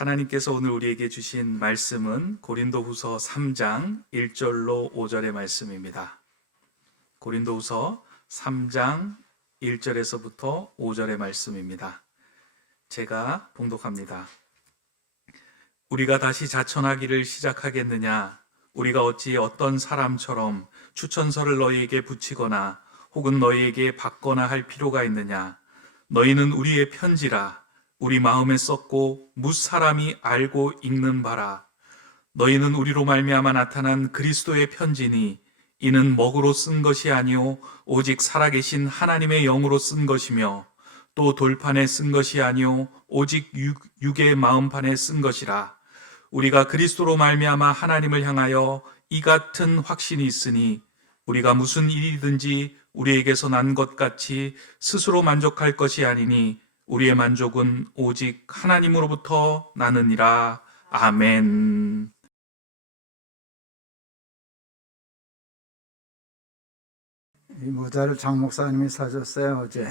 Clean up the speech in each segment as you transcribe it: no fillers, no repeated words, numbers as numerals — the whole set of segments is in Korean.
하나님께서 오늘 우리에게 주신 말씀은 고린도후서 3장 1절로 5절의 말씀입니다. 고린도후서 3장 1절에서부터 5절의 말씀입니다. 제가 봉독합니다. 우리가 다시 자천하기를 시작하겠느냐? 우리가 어찌 어떤 사람처럼 추천서를 너희에게 붙이거나 혹은 너희에게 받거나 할 필요가 있느냐? 너희는 우리의 편지라. 우리 마음에 썼고 무사람이 알고 읽는 바라. 너희는 우리로 말미암아 나타난 그리스도의 편지니 이는 먹으로 쓴 것이 아니요 오직 살아계신 하나님의 영으로 쓴 것이며 또 돌판에 쓴 것이 아니요 오직 육의 마음판에 쓴 것이라. 우리가 그리스도로 말미암아 하나님을 향하여 이 같은 확신이 있으니 우리가 무슨 일이든지 우리에게서 난 것 같이 스스로 만족할 것이 아니니 우리의 만족은 오직 하나님으로부터 나느니라. 아멘. 이 모자를 장 목사님이 사줬어요, 어제.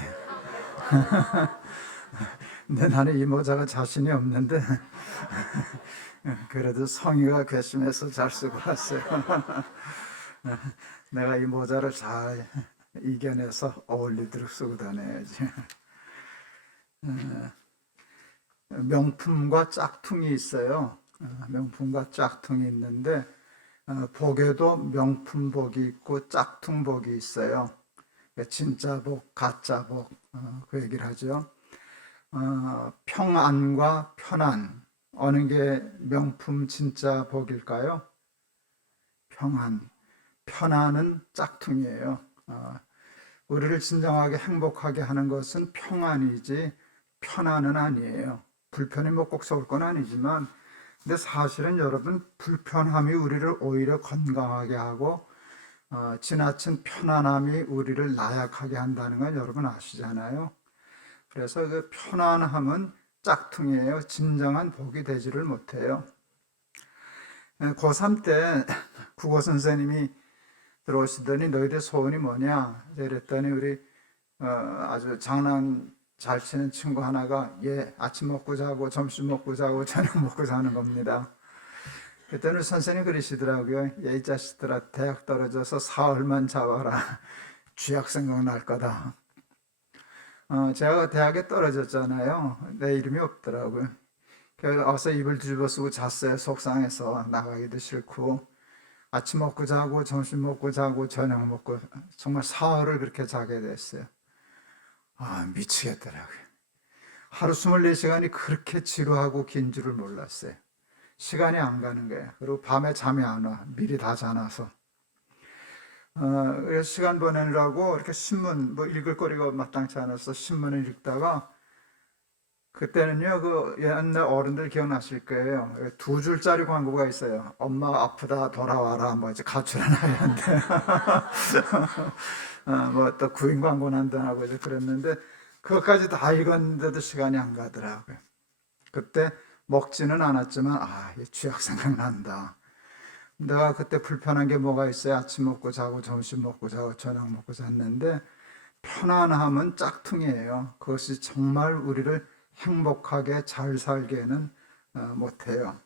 근데 나는 이 모자가 자신이 없는데 그래도 성의가 괘씸해서 잘 쓰고 왔어요. 내가 이 모자를 잘 이겨내서 어울리도록 쓰고 다녀야지. 명품과 짝퉁이 있어요. 명품과 짝퉁이 있는데 복에도 명품 복이 있고 짝퉁 복이 있어요. 진짜 복, 가짜 복, 그 얘기를 하죠. 평안과 편안, 어느 게 명품 진짜 복일까요? 평안, 편안은 짝퉁이에요. 우리를 진정하게 행복하게 하는 것은 평안이지 편안은 아니에요. 불편이 뭐 꼭 썩을 건 아니지만, 근데 사실은 여러분, 불편함이 우리를 오히려 건강하게 하고 지나친 편안함이 우리를 나약하게 한다는 건 여러분 아시잖아요. 그래서 그 편안함은 짝퉁이에요. 진정한 복이 되지를 못해요. 고3 때 국어 선생님이 들어오시더니 너희들 소원이 뭐냐? 이랬더니 우리 아주 장난 잘 치는 친구 하나가 아침 먹고 자고 점심 먹고 자고 저녁 먹고 자는 겁니다. 그때는 선생님이 그러시더라고요. 이 자식들아, 대학 떨어져서 사흘만 자봐라. 쥐약 생각날 거다. 제가 대학에 떨어졌잖아요. 내 이름이 없더라고요. 그래서 어서 이불 뒤집어 쓰고 잤어요. 속상해서 나가기도 싫고. 아침 먹고 자고 점심 먹고 자고 저녁 먹고 정말 사흘을 그렇게 자게 됐어요. 미치겠더라고요. 하루 24시간이 그렇게 지루하고 긴 줄을 몰랐어요. 시간이 안 가는 거예요. 그리고 밤에 잠이 안 와. 미리 다 자놔서. 그래서 시간 보내느라고 이렇게 신문, 읽을 거리가 마땅치 않아서 신문을 읽다가 그때는요, 그 옛날 어른들 기억나실 거예요. 2줄짜리 광고가 있어요. 엄마 아프다 돌아와라. 이제 가출한 아이한테. 또 구인 광고 난다고 이제 그랬는데, 그것까지 다 읽었는데도 시간이 안 가더라고요. 그때 먹지는 않았지만, 이 쥐약 생각난다. 내가 그때 불편한 게 뭐가 있어요? 아침 먹고 자고, 점심 먹고 자고, 저녁 먹고 잤는데, 편안함은 짝퉁이에요. 그것이 정말 우리를 행복하게 잘 살게는 못해요.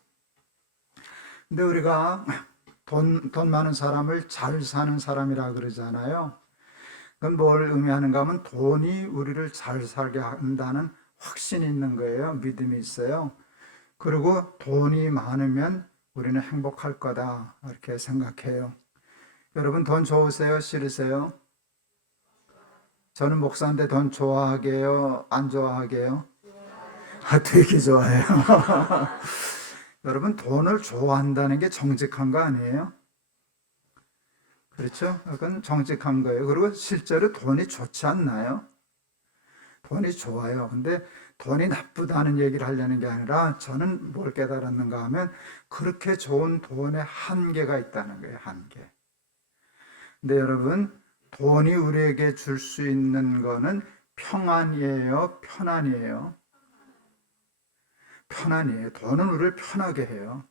근데 우리가 돈 많은 사람을 잘 사는 사람이라 그러잖아요. 그건 뭘 의미하는가 하면 돈이 우리를 잘 살게 한다는 확신이 있는 거예요. 믿음이 있어요. 그리고 돈이 많으면 우리는 행복할 거다 이렇게 생각해요. 여러분 돈 좋으세요? 싫으세요? 저는 목사인데 돈 좋아하게요? 안 좋아하게요? 되게 좋아해요. 여러분 돈을 좋아한다는 게 정직한 거 아니에요? 그렇죠? 그건 정직한 거예요. 그리고 실제로 돈이 좋지 않나요? 돈이 좋아요. 근데 돈이 나쁘다는 얘기를 하려는 게 아니라 저는 뭘 깨달았는가 하면 그렇게 좋은 돈에 한계가 있다는 거예요. 한계. 근데 여러분 돈이 우리에게 줄 수 있는 거는 평안이에요? 편안이에요? 편안이에요. 돈은 우리를 편하게 해요.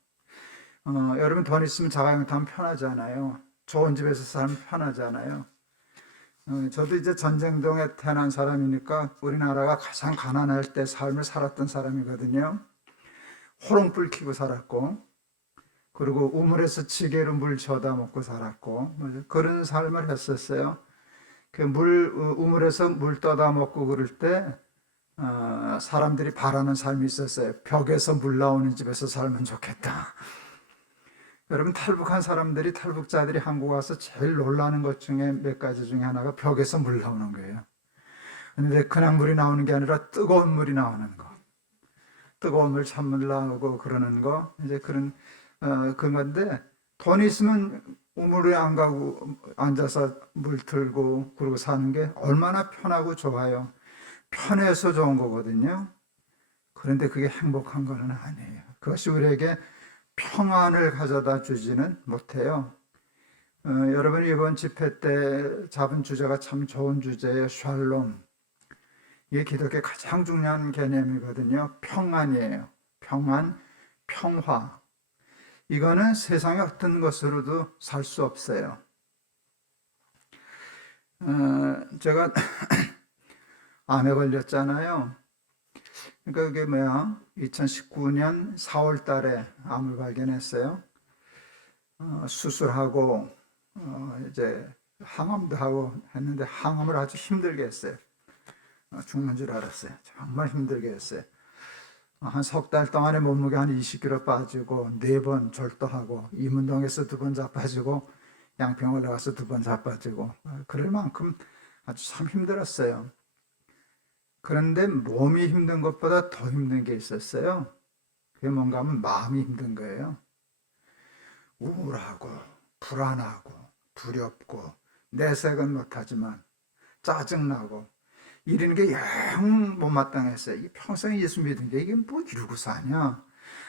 여러분 돈 있으면 자가용 타면 편하잖아요. 좋은 집에서 살면 편하잖아요. 저도 이제 전쟁동에 태어난 사람이니까 우리나라가 가장 가난할 때 삶을 살았던 사람이거든요. 호롱불 켜고 살았고, 그리고 우물에서 지게로 물 줘다 먹고 살았고, 그런 삶을 했었어요. 우물에서 물 떠다 먹고 그럴 때 사람들이 바라는 삶이 있었어요. 벽에서 물 나오는 집에서 살면 좋겠다. 여러분, 탈북자들이 한국 와서 제일 놀라는 것 중에 몇 가지 중에 하나가 벽에서 물 나오는 거예요. 근데 그냥 물이 나오는 게 아니라 뜨거운 물이 나오는 거. 뜨거운 물, 찬물 나오고 그러는 거. 이제 그런 건데, 돈이 있으면 우물에 안 가고 앉아서 물 들고 그러고 사는 게 얼마나 편하고 좋아요. 편해서 좋은 거거든요. 그런데 그게 행복한 건 아니에요. 그것이 우리에게 평안을 가져다 주지는 못해요. 여러분이 이번 집회 때 잡은 주제가 참 좋은 주제예요. 샬롬. 이게 기독교의 가장 중요한 개념이거든요. 평안이에요. 평안, 평화. 이거는 세상의 어떤 것으로도 살 수 없어요. 제가 암에 걸렸잖아요. 그러니까 그게 2019년 4월 달에 암을 발견했어요. 수술하고 이제 항암도 하고 했는데 항암을 아주 힘들게 했어요. 죽는 줄 알았어요. 정말 힘들게 했어요. 한 석 달 동안에 몸무게 한 20kg 빠지고 4번 절도하고 이문동에서 2번 자빠지고 양평 올라가서 2번 자빠지고 그럴 만큼 아주 참 힘들었어요. 그런데 몸이 힘든 것보다 더 힘든 게 있었어요. 그게 뭔가 하면 마음이 힘든 거예요. 우울하고 불안하고 두렵고 내색은 못하지만 짜증나고 이러는 게 영 못마땅했어요. 평생 예수 믿은 게 이게 뭐 이러고 사냐.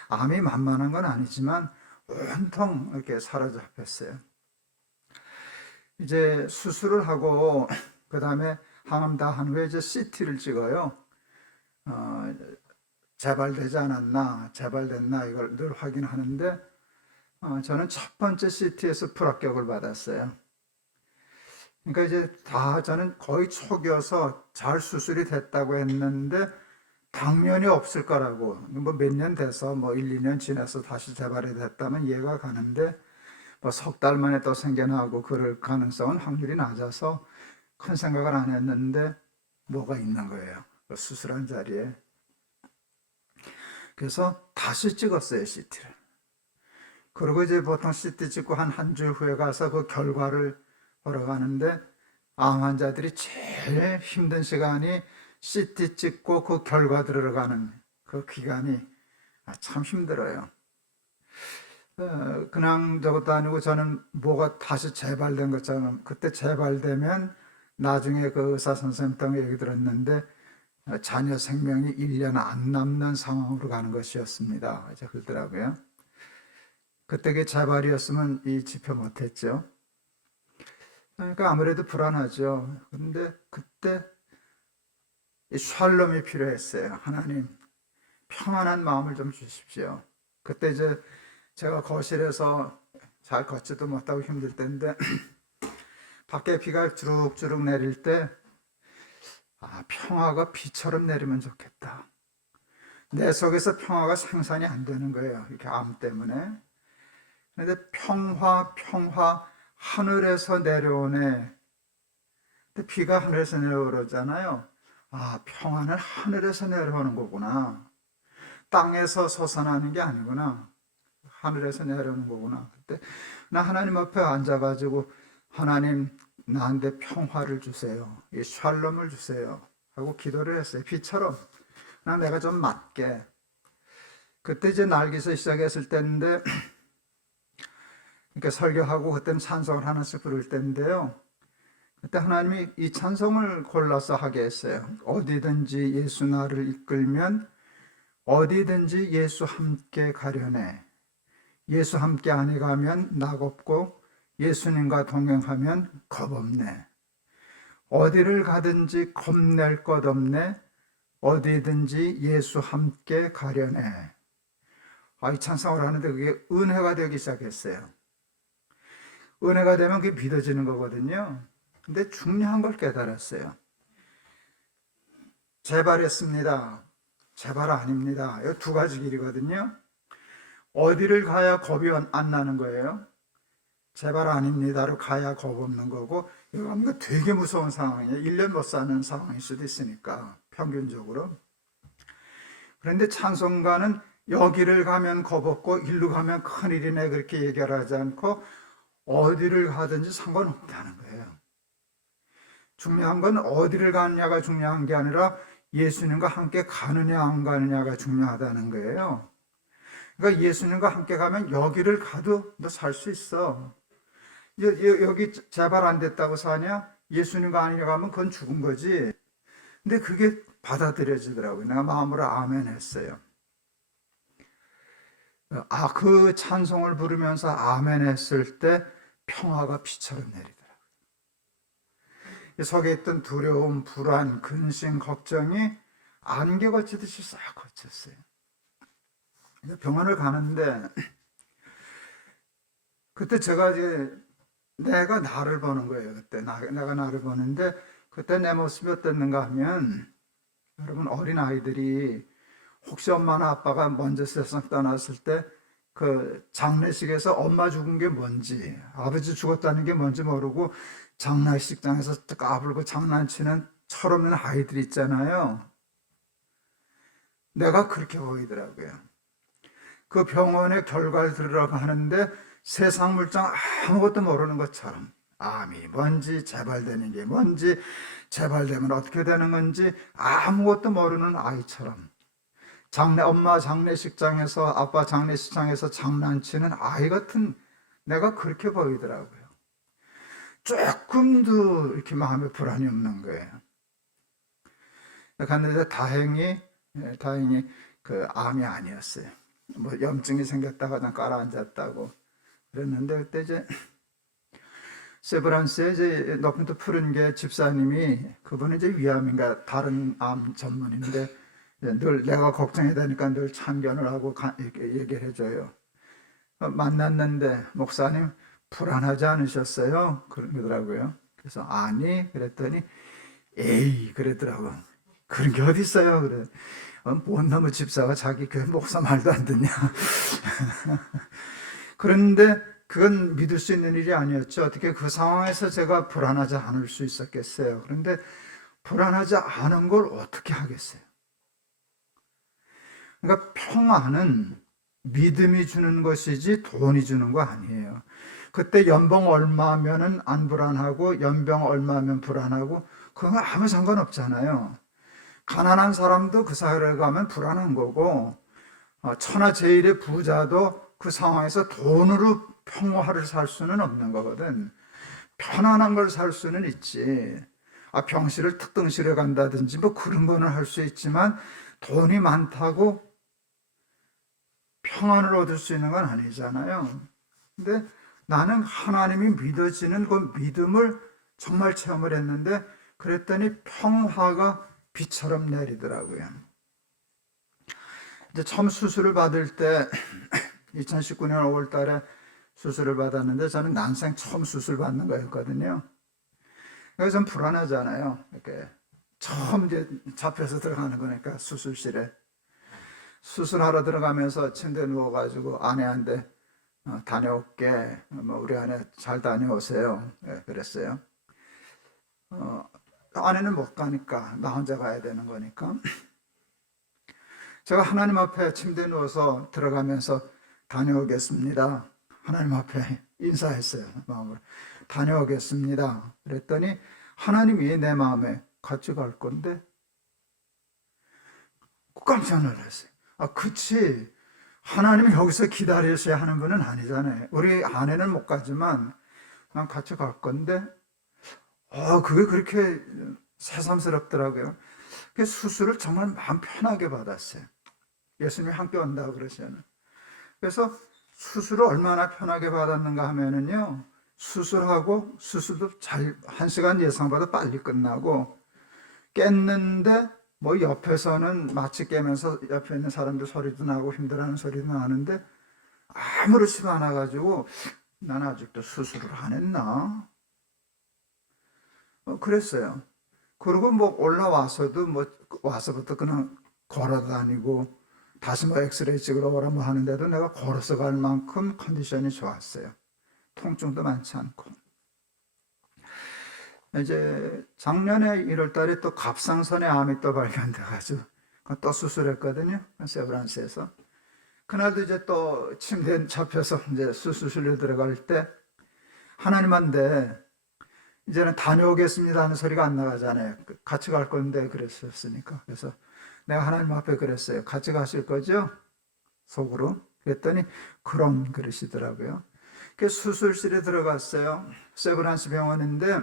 암이 만만한 건 아니지만 온통 이렇게 사로잡혔어요. 이제 수술을 하고 그 다음에 항암 다 한 후에 이제 CT를 찍어요. 재발되지 않았나, 재발됐나 이걸 늘 확인하는데 저는 첫 번째 CT에서 불합격을 받았어요. 그러니까 이제 저는 거의 초기여서 잘 수술이 됐다고 했는데 당연히 없을 거라고, 뭐 몇 년 돼서 뭐 1, 2년 지나서 다시 재발이 됐다면 이해가 가는데 뭐 석 달 만에 또 생겨나고 그럴 가능성은 확률이 낮아서 큰 생각을 안 했는데 뭐가 있는 거예요. 그 수술한 자리에. 그래서 다시 찍었어요, CT를. 그리고 이제 보통 CT 찍고 한 주 후에 가서 그 결과를 보러 가는데 암 환자들이 제일 힘든 시간이 CT 찍고 그 결과 들어가는 그 기간이 참 힘들어요. 그냥 저것도 아니고 저는 뭐가 다시 재발된 것처럼 그때 재발되면 나중에 그 의사 선생님한테 얘기 들었는데 자녀 생명이 1년 안 남는 상황으로 가는 것이었습니다. 이제 그러더라고요. 그때 그 재발이었으면 이 집회 못했죠. 그러니까 아무래도 불안하죠. 그런데 그때 이 샬롬이 필요했어요. 하나님, 평안한 마음을 좀 주십시오. 그때 이제 제가 거실에서 잘 걷지도 못하고 힘들 때인데 밖에 비가 주룩주룩 내릴 때 평화가 비처럼 내리면 좋겠다. 내 속에서 평화가 생산이 안 되는 거예요. 이렇게 암 때문에. 그런데 평화 하늘에서 내려오네. 근데 비가 하늘에서 내려오잖아요. 평안은 하늘에서 내려오는 거구나. 땅에서 솟아나는 게 아니구나. 하늘에서 내려오는 거구나. 그때 나 하나님 앞에 앉아가지고 하나님 나한테 평화를 주세요. 이 샬롬을 주세요. 하고 기도를 했어요. 비처럼. 내가 좀 맞게. 그때 이제 날기서 시작했을 때인데 그러니까 설교하고 그때는 찬송을 하나씩 부를 때인데요. 그때 하나님이 이 찬송을 골라서 하게 했어요. 어디든지 예수 나를 이끌면 어디든지 예수 함께 가려네. 예수 함께 안에 가면 낙 없고 예수님과 동행하면 겁 없네. 어디를 가든지 겁낼 것 없네. 어디든지 예수 함께 가려네. 이 찬송을 하는데 그게 은혜가 되기 시작했어요. 은혜가 되면 그게 믿어지는 거거든요. 근데 중요한 걸 깨달았어요. 재발했습니다. 재발 아닙니다. 이 두 가지 길이거든요. 어디를 가야 겁이 안 나는 거예요? 제발 아닙니다로 가야 겁 없는 거고, 이거 하면 되게 무서운 상황이에요. 1년 못 사는 상황일 수도 있으니까, 평균적으로. 그런데 찬송가는 여기를 가면 겁 없고 일로 가면 큰일이네 그렇게 얘기를 하지 않고 어디를 가든지 상관없다는 거예요. 중요한 건 어디를 가느냐가 중요한 게 아니라 예수님과 함께 가느냐 안 가느냐가 중요하다는 거예요. 그러니까 예수님과 함께 가면 여기를 가도 너 살 수 있어. 여기 재발 안 됐다고 사냐? 예수님과 아니냐 가면 그건 죽은 거지. 근데 그게 받아들여지더라고요. 내가 마음으로 아멘 했어요. 그 찬송을 부르면서 아멘 했을 때 평화가 비처럼 내리더라고요. 속에 있던 두려움, 불안, 근심, 걱정이 안개 거치듯이 싹 거쳤어요. 병원을 가는데 그때 제가 이제 내가 나를 보는 거예요. 그때 내가 나를 보는데 그때 내 모습이 어땠는가 하면 여러분 어린 아이들이 혹시 엄마나 아빠가 먼저 세상 떠났을 때 그 장례식에서 엄마 죽은 게 뭔지 아버지 죽었다는 게 뭔지 모르고 장례식장에서 까불고 장난치는 철없는 아이들 있잖아요. 내가 그렇게 보이더라고요. 그 병원에 결과를 들어가는데 세상 물정 아무것도 모르는 것처럼 암이 뭔지 재발되는 게 뭔지 재발되면 어떻게 되는 건지 아무것도 모르는 아이처럼 엄마 장례식장에서 아빠 장례식장에서 장난치는 아이 같은 내가 그렇게 보이더라고요. 조금도 이렇게 마음에 불안이 없는 거예요. 갔는데 다행히 그 암이 아니었어요. 뭐 염증이 생겼다가 그냥 깔아앉았다고 그랬는데 그때 이제 세브란스에 이제 높은 데 푸른 게 집사님이 그분은 이제 위암인가 다른 암 전문인데 늘 내가 걱정이 되니까 늘 참견을 하고 이렇게 얘기를 해줘요. 만났는데 목사님 불안하지 않으셨어요? 그러더라고요. 그래서 아니 그랬더니 에이 그랬더라고. 그런 게 어디 있어요? 그래. 뭔 놈의 집사가 자기 교회 목사 말도 안 듣냐. 그런데 그건 믿을 수 있는 일이 아니었죠. 어떻게 그 상황에서 제가 불안하지 않을 수 있었겠어요. 그런데 불안하지 않은 걸 어떻게 하겠어요? 그러니까 평안은 믿음이 주는 것이지 돈이 주는 거 아니에요. 그때 연봉 얼마면은 안 불안하고 연봉 얼마면 불안하고 그건 아무 상관없잖아요. 가난한 사람도 그 사회를 가면 불안한 거고 천하제일의 부자도 그 상황에서 돈으로 평화를 살 수는 없는 거거든. 편안한 걸 살 수는 있지. 병실을 특등실에 간다든지 뭐 그런 거는 할 수 있지만 돈이 많다고 평안을 얻을 수 있는 건 아니잖아요. 근데 나는 하나님이 믿어지는 그 믿음을 정말 체험을 했는데 그랬더니 평화가 비처럼 내리더라고요. 이제 처음 수술을 받을 때 2019년 5월 달에 수술을 받았는데 저는 난생 처음 수술 받는 거였거든요. 그래서 좀 불안하잖아요. 이렇게 처음 이제 잡혀서 들어가는 거니까 수술실에. 수술하러 들어가면서 침대에 누워가지고 아내한테 다녀올게. 뭐 우리 아내 잘 다녀오세요. 네, 그랬어요. 아내는 못 가니까 나 혼자 가야 되는 거니까. 제가 하나님 앞에 침대에 누워서 들어가면서 다녀오겠습니다. 하나님 앞에 인사했어요. 마음으로. 다녀오겠습니다. 그랬더니 하나님이 내 마음에 같이 갈 건데 깜짝 놀랐어요. 그치. 하나님이 여기서 기다리셔야 하는 분은 아니잖아요. 우리 아내는 못 가지만 난 같이 갈 건데 그게 그렇게 새삼스럽더라고요. 그 수술을 정말 마음 편하게 받았어요. 예수님이 함께 온다고 그러시잖아요. 그래서 수술을 얼마나 편하게 받았는가 하면은요, 수술하고 수술도 잘 1시간 예상보다 빨리 끝나고 깼는데 뭐 옆에서는 마치 깨면서 옆에 있는 사람들 소리도 나고 힘들어하는 소리도 나는데 아무렇지도 않아가지고 난 아직도 수술을 안 했나? 그랬어요. 그리고 뭐 올라와서도 뭐 와서부터 그냥 걸어 다니고 다시 뭐 엑스레이 찍으러 오라 뭐 하는데도 내가 걸어서 갈 만큼 컨디션이 좋았어요. 통증도 많지 않고. 이제 작년에 1월 달에 또 갑상선에 암이 또 발견돼가지고 또 수술했거든요. 세브란스에서. 그날도 이제 또 침대에 잡혀서 이제 수술실로 들어갈 때 하나님한테 이제는 다녀오겠습니다 하는 소리가 안 나가잖아요. 같이 갈 건데 그랬었으니까. 그래서 내가 하나님 앞에 그랬어요. 같이 가실 거죠? 속으로. 그랬더니 그럼 그러시더라고요. 그 수술실에 들어갔어요. 세브란스 병원인데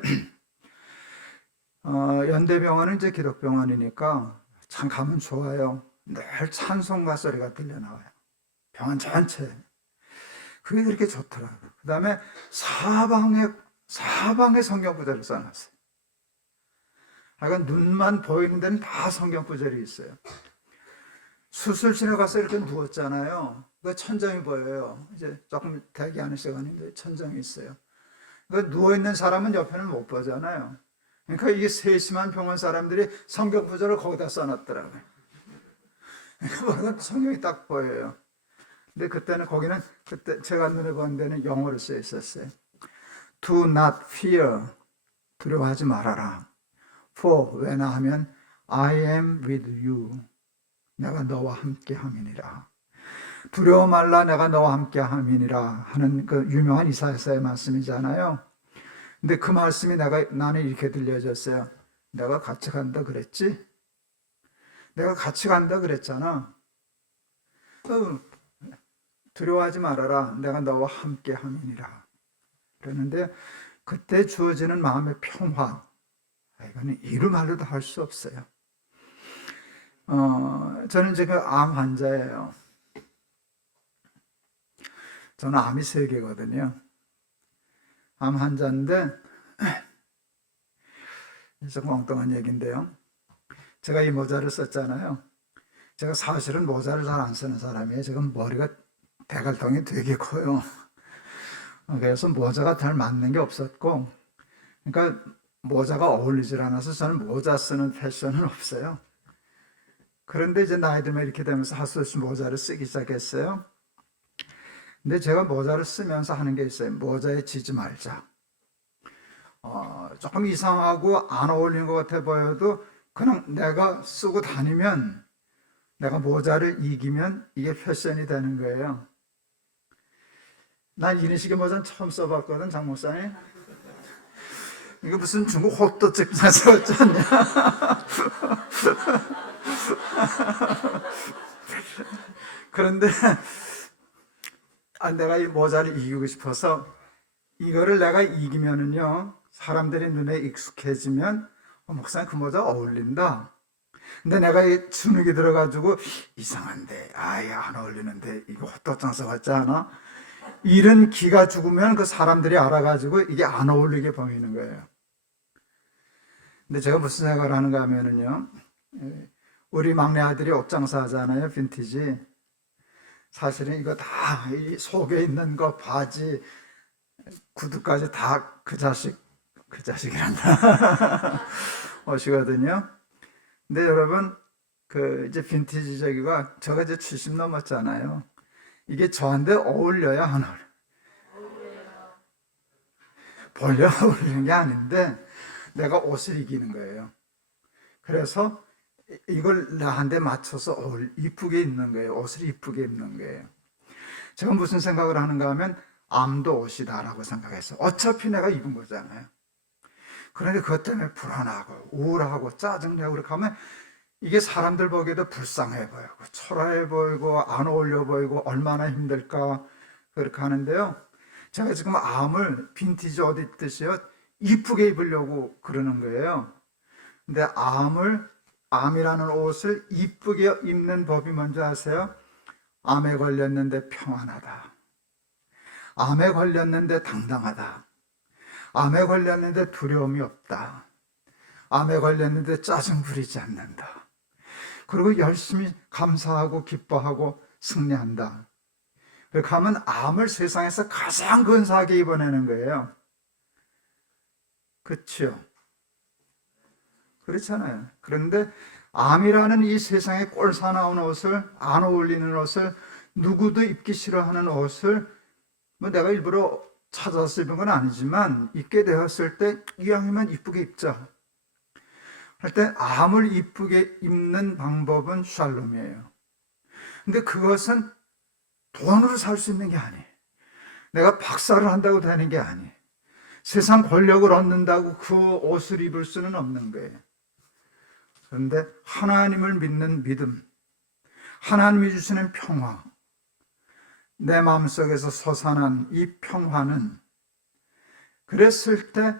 연대병원은 이제 기독병원이니까 참 가면 좋아요. 늘 찬송가 소리가 들려 나와요. 병원 전체. 그게 그렇게 좋더라고요. 그 다음에 사방에 성경 구절을 써놨어요. 하여간 눈만 보이는 데는 다 성경 구절이 있어요. 수술실에 가서 이렇게 누웠잖아요. 그 천장이 보여요. 이제 조금 대기하는 시간인데 천장이 있어요. 그 누워있는 사람은 옆에는 못 보잖아요. 그러니까 이게 세심한 병원 사람들이 성경 구절을 거기다 써놨더라고요. 그러니까 성경이 딱 보여요. 근데 그때는 거기는 그때 제가 눈에 본 데는 영어로 쓰여 있었어요. Do not fear. 두려워하지 말아라. For 왜냐하면 I am with you. 내가 너와 함께 함이니라. 두려워 말라 내가 너와 함께 함이니라 하는 그 유명한 이사야서의 말씀이잖아요. 근데 그 말씀이 나는 이렇게 들려졌어요. 내가 같이 간다 그랬지? 내가 같이 간다 그랬잖아. 두려워하지 말아라. 내가 너와 함께 함이니라. 그러는데 그때 주어지는 마음의 평화. 이거는 이루 말로도 할 수 없어요. 저는 지금 암 환자예요. 저는 암이 3개거든요. 암 환자인데, 좀 엉뚱한 얘기인데요. 제가 이 모자를 썼잖아요. 제가 사실은 모자를 잘 안 쓰는 사람이에요. 지금 머리가 대갈통이 되게 커요. 그래서 모자가 잘 맞는 게 없었고, 그러니까 모자가 어울리질 않아서 저는 모자 쓰는 패션은 없어요. 그런데 이제 나이 들면 이렇게 되면서 할 수 없이 모자를 쓰기 시작했어요. 근데 제가 모자를 쓰면서 하는 게 있어요. 모자에 지지 말자. 조금 이상하고 안 어울리는 것 같아 보여도 그냥 내가 쓰고 다니면 내가 모자를 이기면 이게 패션이 되는 거예요. 난 이런 식의 모자는 처음 써봤거든, 장 목사님. 이거 무슨 중국 호떡집에서 썼냐? 그런데 내가 이 모자를 이기고 싶어서 이거를 내가 이기면은요 사람들이 눈에 익숙해지면 목사님 그 모자 어울린다. 근데 내가 이 주눅이 들어가지고 이상한데 아예 안 어울리는데 이거 호떡장사 같지 않아? 이런 기가 죽으면 그 사람들이 알아가지고 이게 안 어울리게 보이는 거예요. 근데 제가 무슨 생각을 하는가 하면은요, 우리 막내 아들이 옷장사 하잖아요, 빈티지. 사실은 이거 다 이 속에 있는 거 바지, 구두까지 다 그 자식이란다 옷이거든요. 근데 여러분 그 이제 빈티지 저기가 저가 이제 70 넘었잖아요. 이게 저한테 어울려야 안 어울려? 벌려 어울리는 게 아닌데 내가 옷을 이기는 거예요. 그래서 이걸 나한테 맞춰서 이쁘게 입는 거예요. 옷을 이쁘게 입는 거예요. 제가 무슨 생각을 하는가 하면 암도 옷이다라고 생각해서 어차피 내가 입은 거잖아요. 그런데 그것 때문에 불안하고 우울하고 짜증내고 그렇게 하면 이게 사람들 보기에도 불쌍해 보이고 초라해 보이고 안 어울려 보이고 얼마나 힘들까 그렇게 하는데요. 제가 지금 암을 빈티지 옷 입듯이요 이쁘게 입으려고 그러는 거예요. 근데 암이라는 옷을 이쁘게 입는 법이 뭔지 아세요? 암에 걸렸는데 평안하다. 암에 걸렸는데 당당하다. 암에 걸렸는데 두려움이 없다. 암에 걸렸는데 짜증 부리지 않는다. 그리고 열심히 감사하고 기뻐하고 승리한다. 그렇게 하면 암을 세상에서 가장 근사하게 입어내는 거예요. 그렇죠? 그렇잖아요. 그런데 암이라는 이 세상에 꼴사나운 옷을, 안 어울리는 옷을, 누구도 입기 싫어하는 옷을 뭐 내가 일부러 찾아서 입은 건 아니지만 입게 되었을 때 이왕이면 이쁘게 입자 할 때 암을 이쁘게 입는 방법은 샬롬이에요. 근데 그것은 돈으로 살 수 있는 게 아니에요. 내가 박사를 한다고 되는 게 아니에요. 세상 권력을 얻는다고 그 옷을 입을 수는 없는 거예요. 그런데 하나님을 믿는 믿음, 하나님이 주시는 평화, 내 마음속에서 솟아난 이 평화는 그랬을 때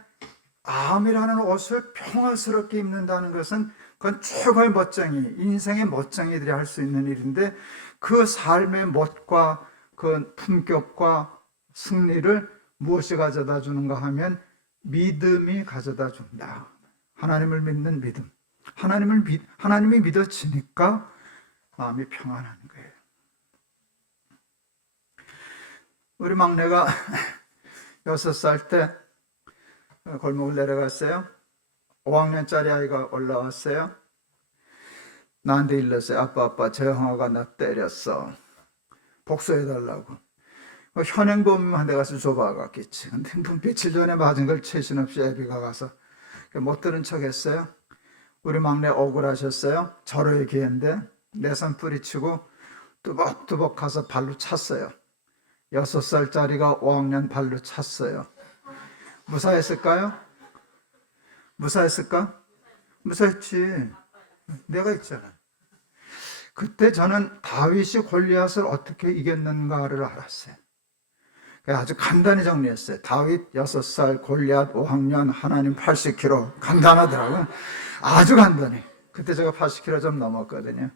암이라는 옷을 평화스럽게 입는다는 것은 그건 최고의 멋쟁이, 인생의 멋쟁이들이 할 수 있는 일인데 그 삶의 멋과 그 품격과 승리를 무엇이 가져다 주는가 하면 믿음이 가져다 준다. 하나님을 믿는 믿음. 하나님이 믿어지니까 마음이 평안한 거예요. 우리 막내가 6살 때 골목을 내려갔어요. 5학년짜리 아이가 올라왔어요. 나한테 일렀어요. 아빠, 저 형아가 나 때렸어. 복수해달라고. 현행범한테 가서 줘봐갔겠지. 근데 며칠 전에 맞은 걸 채신 없이 애비가 가서 못 들은 척 했어요. 우리 막내 억울하셨어요. 절호의 기회인데 내선 뿌리치고 뚜벅뚜벅 가서 발로 찼어요. 6살짜리가 5학년 발로 찼어요. 무사했을까요? 무사했을까? 무사했지. 내가 있잖아. 그때 저는 다윗이 골리앗을 어떻게 이겼는가를 알았어요. 아주 간단히 정리했어요. 다윗 6살, 골리앗 5학년, 하나님 80kg. 간단하더라고요. 아주 간단해. 그때 제가 80kg 좀 넘었거든요.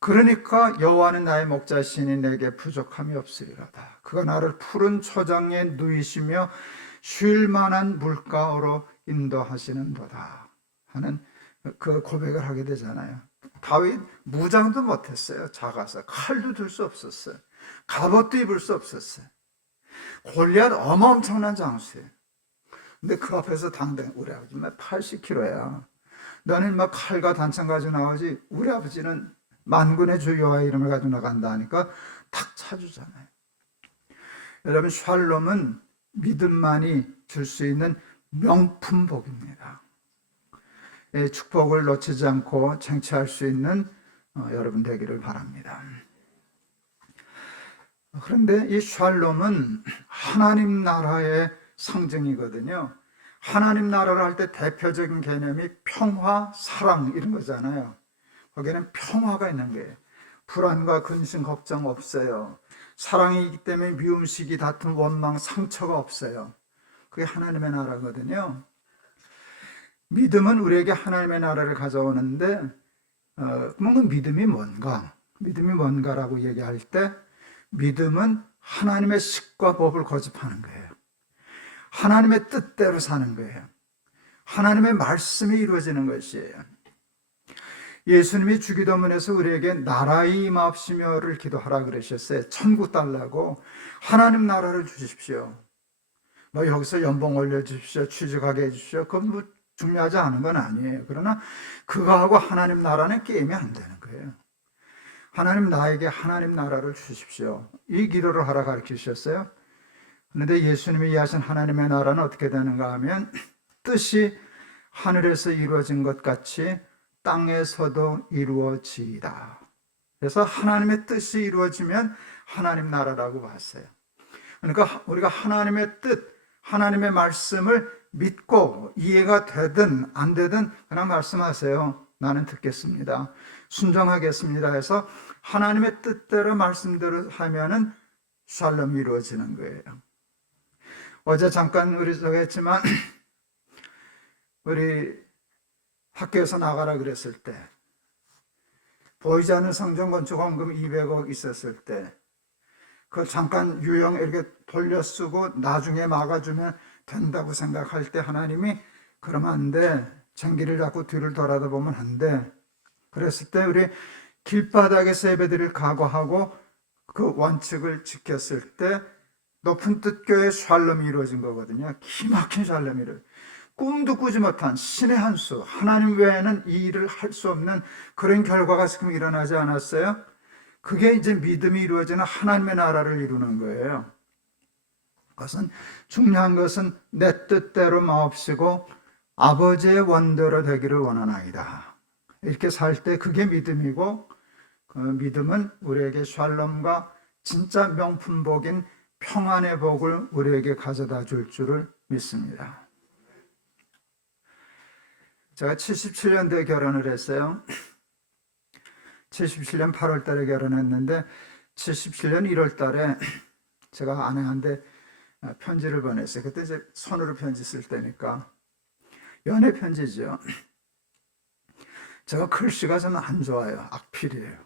그러니까 여호와는 나의 목자시니 내게 부족함이 없으리로다. 그가 나를 푸른 초장에 누이시며 쉴 만한 물가로 인도하시는도다 하는 그 고백을 하게 되잖아요. 다윗 무장도 못했어요. 작아서 칼도 들 수 없었어요. 갑옷도 입을 수 없었어요. 골리앗 엄청난 장수예요. 근데 그 앞에서 당당히 우리 아버지 80kg야. 너는 막 칼과 단창 가지고 나오지 우리 아버지는 만군의 주 여호와의 이름을 가지고 나간다 하니까 탁 차주잖아요. 여러분 샬롬은 믿음만이 줄 수 있는 명품복입니다. 축복을 놓치지 않고 쟁취할 수 있는 여러분 되기를 바랍니다. 그런데 이 샬롬은 하나님 나라의 상징이거든요. 하나님 나라를 할 때 대표적인 개념이 평화, 사랑 이런 거잖아요. 거기에는 평화가 있는 거예요. 불안과 근심, 걱정 없어요. 사랑이 있기 때문에 미움, 시기, 다툼, 원망, 상처가 없어요. 그게 하나님의 나라거든요. 믿음은 우리에게 하나님의 나라를 가져오는데 그러면 믿음이 뭔가? 믿음이 뭔가라고 얘기할 때 믿음은 하나님의 식과 법을 거듭하는 거예요. 하나님의 뜻대로 사는 거예요. 하나님의 말씀이 이루어지는 것이에요. 예수님이 주기도문에서 우리에게 나라의 임하옵시며를 기도하라 그러셨어요. 천국 달라고 하나님 나라를 주십시오. 뭐 여기서 연봉 올려주십시오. 취직하게 해주십시오. 그건 뭐 중요하지 않은 건 아니에요. 그러나 그거하고 하나님 나라는 게임이 안 되는 거예요. 하나님 나에게 하나님 나라를 주십시오. 이 기도를 하라 가르치셨어요. 그런데 예수님이 이해하신 하나님의 나라는 어떻게 되는가 하면 뜻이 하늘에서 이루어진 것 같이 땅에서도 이루어지이다. 그래서 하나님의 뜻이 이루어지면 하나님 나라라고 봤어요. 그러니까 우리가 하나님의 뜻, 하나님의 말씀을 믿고 이해가 되든 안 되든 그냥 말씀하세요. 나는 듣겠습니다. 순종하겠습니다 해서 하나님의 뜻대로 말씀대로 하면은 샬롬이 이루어지는 거예요. 어제 잠깐 우리 저기 했지만 우리 학교에서 나가라 그랬을 때 보이지 않는 성전 건축 헌금 200억 있었을 때 그 잠깐 유형 이렇게 돌려 쓰고 나중에 막아주면 된다고 생각할 때 하나님이 그러면 안 돼. 전기를 잡고 뒤를 돌아다 보면 안 돼. 그랬을 때 우리 길바닥에서 예배드릴 각오하고 그 원칙을 지켰을 때 높은 뜻 교회의 샬롬이 이루어진 거거든요. 기막힌 샬롬이 이루어진. 꿈도 꾸지 못한 신의 한 수, 하나님 외에는 이 일을 할 수 없는 그런 결과가 지금 일어나지 않았어요? 그게 이제 믿음이 이루어지는 하나님의 나라를 이루는 거예요. 그것은 중요한 것은 내 뜻대로 마옵시고 아버지의 원대로 되기를 원하나이다. 이렇게 살 때 그게 믿음이고, 그 믿음은 우리에게 샬롬과 진짜 명품복인 평안의 복을 우리에게 가져다 줄 줄을 믿습니다. 제가 77년도에 결혼을 했어요. 77년 8월 달에 결혼했는데 77년 1월 달에 제가 아내한테 편지를 보냈어요. 그때 이제 손으로 편지 쓸 때니까 연애 편지죠. 제가 글씨가 좀 안 좋아요. 악필이에요.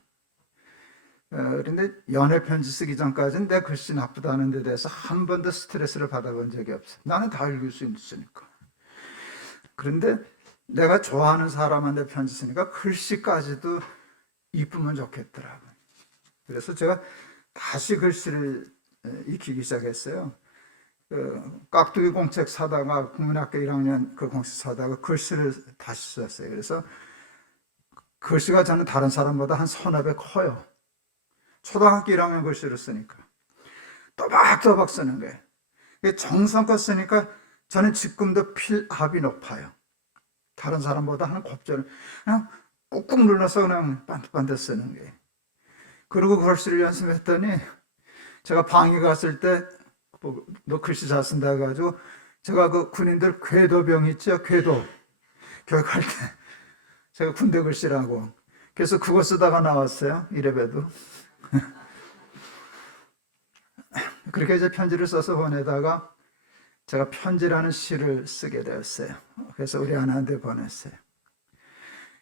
그런데 연애 편지 쓰기 전까지는 내 글씨 나쁘다는 데 대해서 한 번도 스트레스를 받아본 적이 없어요. 나는 다 읽을 수 있으니까. 그런데 내가 좋아하는 사람한테 편지 쓰니까 글씨까지도 이쁘면 좋겠더라고요. 그래서 제가 다시 글씨를 익히기 시작했어요. 깍두기 공책 사다가 국민학교 1학년 그 공책 사다가 글씨를 다시 썼어요. 그래서 글씨가 저는 다른 사람보다 한 서너 배 커요. 초등학교 1학년 글씨를 쓰니까 또박또박 쓰는 거예요. 정성껏 쓰니까 저는 지금도 필압이 높아요. 다른 사람보다 한 곱절을 그냥 꾹꾹 눌러서 그냥 반듯반듯 쓰는 거예요. 그리고 글씨를 연습했더니 제가 방위 갔을 때 너 글씨 잘 쓴다 해가지고 제가 그 군인들 궤도병 있죠? 궤도 교육할 때 제가 군대 글씨라고 그래서 그거 쓰다가 나왔어요. 이래봬도 그렇게 이제 편지를 써서 보내다가 제가 편지라는 시를 쓰게 되었어요. 그래서 우리 아내한테 보냈어요.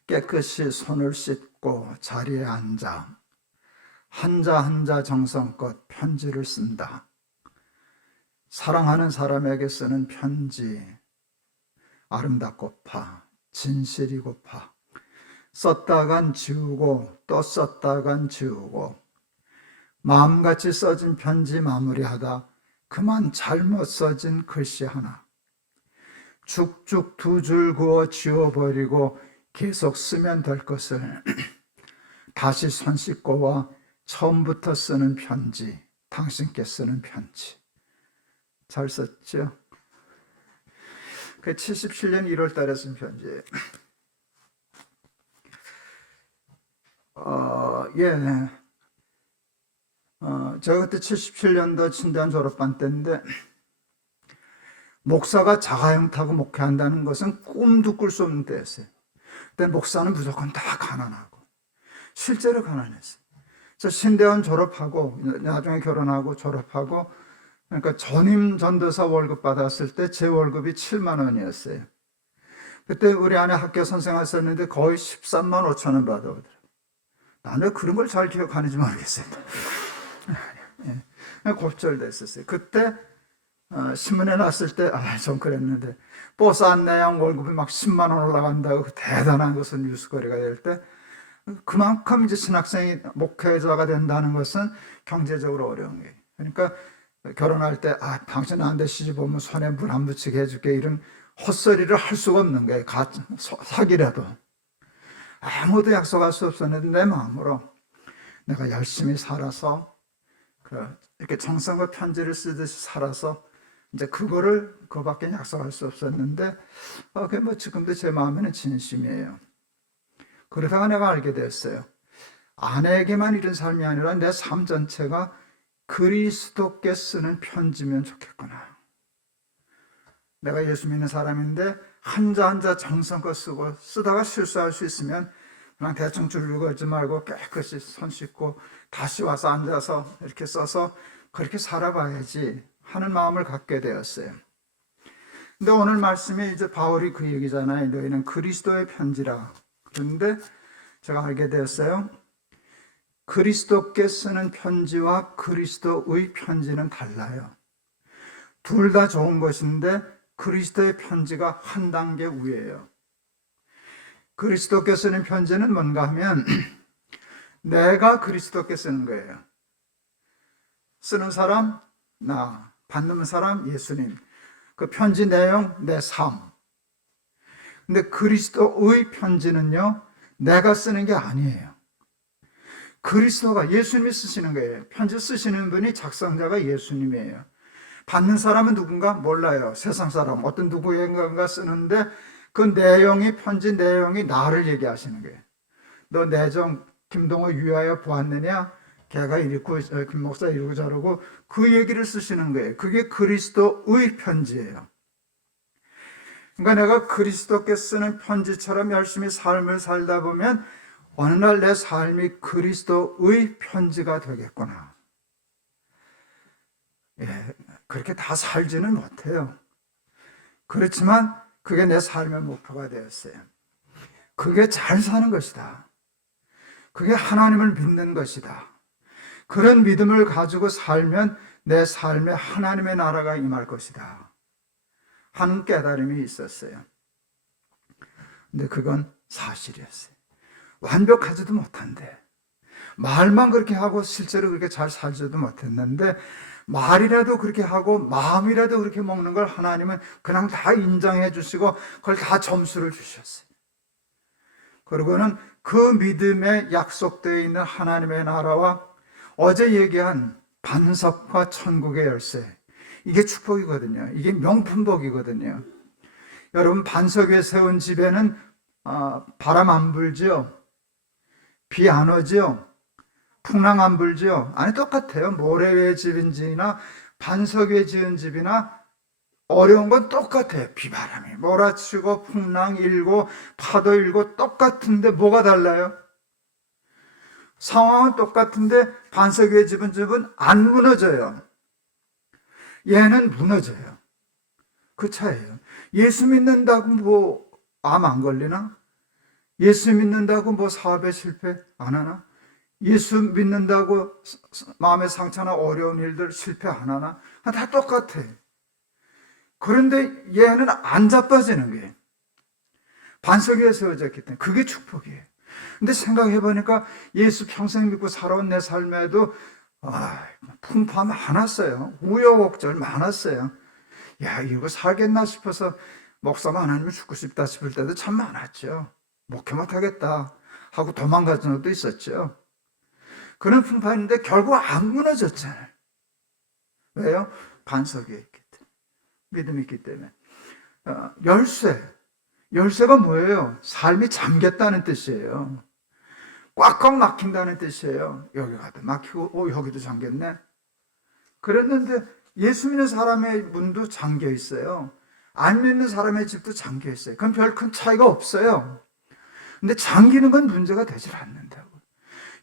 깨끗이 손을 씻고 자리에 앉아 한자 한자 정성껏 편지를 쓴다. 사랑하는 사람에게 쓰는 편지 아름답고파 진실이고파 썼다간 지우고 또 썼다간 지우고 마음같이 써진 편지 마무리하다 그만 잘못 써진 글씨 하나 죽죽 두 줄 그어 지워버리고 계속 쓰면 될 것을 다시 손 씻고 와 처음부터 쓰는 편지 당신께 쓰는 편지 잘 썼죠? 그 77년 1월 달에 쓴 편지예요. 제가 그때 77년도 친대한 졸업반 때인데 목사가 자가용 타고 목회한다는 것은 꿈도 꿀 수 없는 때였어요. 그때 목사는 무조건 다 가난하고 실제로 가난했어요. 저 신대원 졸업하고 나중에 결혼하고 졸업하고 그러니까 전임 전도사 월급 받았을 때 제 월급이 7만 원이었어요. 그때 우리 아내 학교 선생 하셨는데 거의 13만 5천 원 받아오더라고요. 나는 그런 걸 잘 기억하는지 모르겠어요. 곱절됐었어요. 그때 신문에 났을 때 좀 그랬는데 버스 안내양 월급이 막 10만 원 올라간다고 대단한 것은 뉴스거리가 될 때 그만큼 이제 신학생이 목회자가 된다는 것은 경제적으로 어려운 거예요. 그러니까 결혼할 때 당신 나한테 시집 오면 손에 물 안 묻히게 해줄게 이런 헛소리를 할 수가 없는 거예요. 사기라도 아무도 약속할 수 없었는데 내 마음으로 내가 열심히 살아서 이렇게 정성과 편지를 쓰듯이 살아서 이제 그거밖에 약속할 수 없었는데 그게 뭐 지금도 제 마음에는 진심이에요. 그러다가 내가 알게 됐어요. 아내에게만 이런 삶이 아니라 내 삶 전체가 그리스도께 쓰는 편지면 좋겠구나. 내가 예수 믿는 사람인데 한자 한자 정성껏 쓰다가 실수할 수 있으면 그냥 대충 줄 긋지 말고 깨끗이 손 씻고 다시 와서 앉아서 이렇게 써서 그렇게 살아봐야지 하는 마음을 갖게 되었어요. 근데 오늘 말씀이 이제 바울이 그 얘기잖아요. 너희는 그리스도의 편지라. 그런데 제가 알게 되었어요. 그리스도께 쓰는 편지와 그리스도의 편지는 달라요. 둘 다 좋은 것인데 그리스도의 편지가 한 단계 위에요. 그리스도께 쓰는 편지는 뭔가 하면 내가 그리스도께 쓰는 거예요. 쓰는 사람 나, 받는 사람 예수님. 그 편지 내용 내 삶. 근데 그리스도의 편지는요, 내가 쓰는 게 아니에요. 그리스도가, 예수님이 쓰시는 거예요. 편지 쓰시는 분이, 작성자가 예수님이에요. 받는 사람은 누군가 몰라요. 세상 사람 어떤 누구인가 쓰는데 그 내용이, 편지 내용이 나를 얘기하시는 거예요. 너 내정 김동호 유하여 보았느냐? 걔가 이렇고 김 목사 이러고 저러고, 그 얘기를 쓰시는 거예요. 그게 그리스도의 편지예요. 그러니까 내가 그리스도께 쓰는 편지처럼 열심히 삶을 살다 보면 어느 날 내 삶이 그리스도의 편지가 되겠구나. 예, 그렇게 다 살지는 못해요. 그렇지만 그게 내 삶의 목표가 되었어요. 그게 잘 사는 것이다. 그게 하나님을 믿는 것이다. 그런 믿음을 가지고 살면 내 삶에 하나님의 나라가 임할 것이다 하는 깨달음이 있었어요. 근데 그건 사실이었어요. 완벽하지도 못한데, 말만 그렇게 하고 실제로 그렇게 잘 살지도 못했는데, 말이라도 그렇게 하고 마음이라도 그렇게 먹는 걸 하나님은 그냥 다 인정해 주시고 그걸 다 점수를 주셨어요. 그리고는 그 믿음에 약속되어 있는 하나님의 나라와 어제 얘기한 반석과 천국의 열쇠, 이게 축복이거든요. 이게 명품복이거든요. 여러분, 반석 위에 세운 집에는 바람 안 불죠? 비 안 오죠? 풍랑 안 불죠? 아니, 똑같아요. 모래 위에 집인지나 반석 위에 지은 집이나 어려운 건 똑같아요. 비바람이 몰아치고 풍랑 일고 파도 일고 똑같은데 뭐가 달라요? 상황은 똑같은데 반석 위에 집은 집은 안 무너져요. 얘는 무너져요. 그 차이예요. 예수 믿는다고 뭐 암 안 걸리나? 예수 믿는다고 뭐 사업에 실패 안 하나? 예수 믿는다고 마음의 상처나 어려운 일들 실패 안 하나? 다 똑같아. 그런데 얘는 안 자빠지는 거예요. 반석 위에 세워졌기 때문에. 그게 축복이에요. 근데 생각해 보니까 예수 평생 믿고 살아온 내 삶에도 풍파 많았어요. 우여곡절 많았어요. 야, 이거 살겠나 싶어서 목사만 하나님을 죽고 싶다 싶을 때도 참 많았죠. 목회 못하겠다 하고 도망갔던 것도 있었죠. 그런 풍파였는데 결국 안 무너졌잖아요. 왜요? 반석이 있기 때문에. 믿음이 있기 때문에. 열쇠가 뭐예요? 삶이 잠겼다는 뜻이에요. 꽉꽉 막힌다는 뜻이에요. 여기가 막히고 여기도 잠겼네. 그랬는데 예수 믿는 사람의 문도 잠겨 있어요. 안 믿는 사람의 집도 잠겨 있어요. 그건 별 큰 차이가 없어요. 근데 잠기는 건 문제가 되질 않는다고.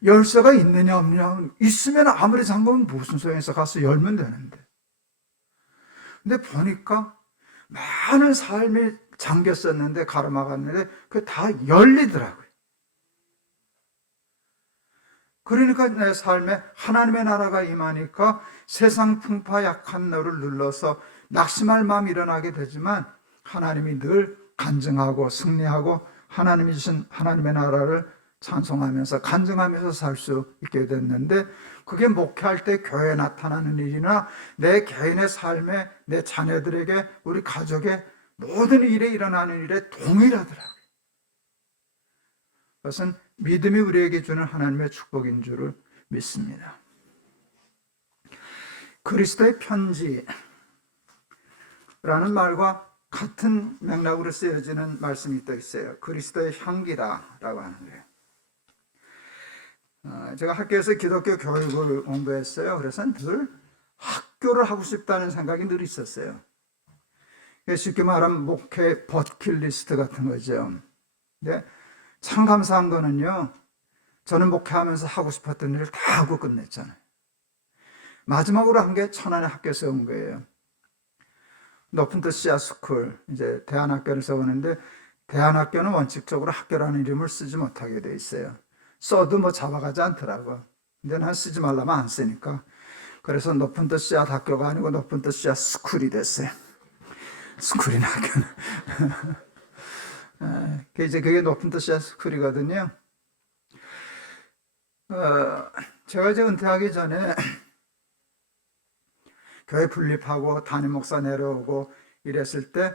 열쇠가 있느냐 없느냐, 있으면 아무리 잠그면 무슨 소용있어. 가서 열면 되는데. 근데 보니까 많은 삶이 잠겼었는데, 가로막았는데 그게 다 열리더라고요. 그러니까 내 삶에 하나님의 나라가 임하니까 세상 풍파 약한 너를 눌러서 낙심할 마음이 일어나게 되지만 하나님이 늘 간증하고 승리하고 하나님이 주신 하나님의 나라를 찬송하면서 간증하면서 살 수 있게 됐는데, 그게 목회할 때 교회에 나타나는 일이나 내 개인의 삶에 내 자녀들에게 우리 가족의 모든 일에 일어나는 일에 동일하더라고요. 그것은 믿음이 우리에게 주는 하나님의 축복인 줄을 믿습니다. 그리스도의 편지라는 말과 같은 맥락으로 쓰여지는 말씀이 또 있어요. 그리스도의 향기다라고 하는 거예요. 제가 학교에서 기독교 교육을 공부했어요. 그래서 늘 학교를 하고 싶다는 생각이 늘 있었어요. 쉽게 말하면 목회 버킷리스트 같은 거죠. 근데 참 감사한 거는요, 저는 목회하면서 하고 싶었던 일을 다 하고 끝냈잖아요. 마지막으로 한 게 천안의 학교 세운 거예요. 높은 뜻 씨앗 스쿨, 이제 대안학교를 세우는데, 대안학교는 원칙적으로 학교라는 이름을 쓰지 못하게 돼 있어요. 써도 뭐 잡아가지 않더라고. 근데 난 쓰지 말라면 안 쓰니까. 그래서 높은 뜻 씨앗 학교가 아니고 높은 뜻 씨앗 스쿨이 됐어요. 스쿨이나 학교는. 이제 그게 높은 뜻 씨앗 스쿨이거든요. 제가 이제 은퇴하기 전에 교회 분립하고 담임 목사 내려오고 이랬을 때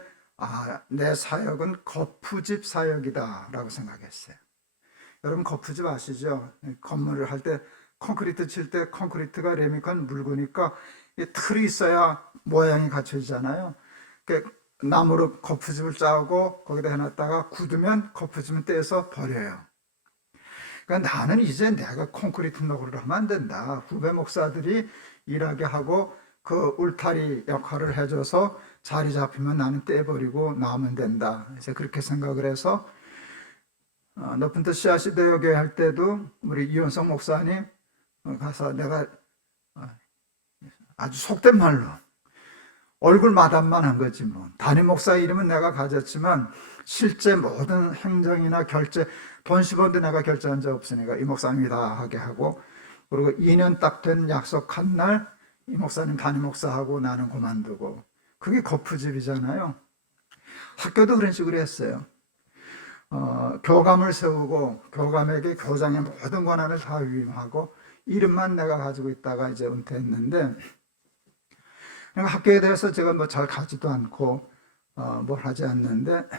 내 사역은 거푸집 사역이다라고 생각했어요. 여러분 거푸집 아시죠? 건물을 할 때 콘크리트 칠 때 콘크리트가 레미콘 묽으니까 이 틀이 있어야 모양이 갖춰지잖아요. 나무로 거푸집을 짜고 거기다 해놨다가 굳으면 거푸집은 떼서 버려요. 그러니까 나는 이제 내가 콘크리트 노릇을 하면 안 된다. 후배 목사들이 일하게 하고 그 울타리 역할을 해줘서 자리 잡히면 나는 떼버리고 나오면 된다. 그래서 그렇게 생각을 해서 높은 뜻 씨앗이 되어 교회 할 때도 우리 이원성 목사님 가서 내가 아주 속된 말로 얼굴 마담만 한 거지 뭐. 담임 목사 이름은 내가 가졌지만 실제 모든 행정이나 결제 돈 10원도 내가 결제한 적 없으니까 이 목사님이 다 하게 하고, 그리고 2년 딱 된 약속한 날 이 목사님 담임 목사하고 나는 그만두고. 그게 거푸집이잖아요. 학교도 그런 식으로 했어요. 교감을 세우고 교감에게 교장의 모든 권한을 다 위임하고 이름만 내가 가지고 있다가 이제 은퇴했는데, 학교에 대해서 제가 뭐 잘 가지도 않고 뭘 하지 않는데,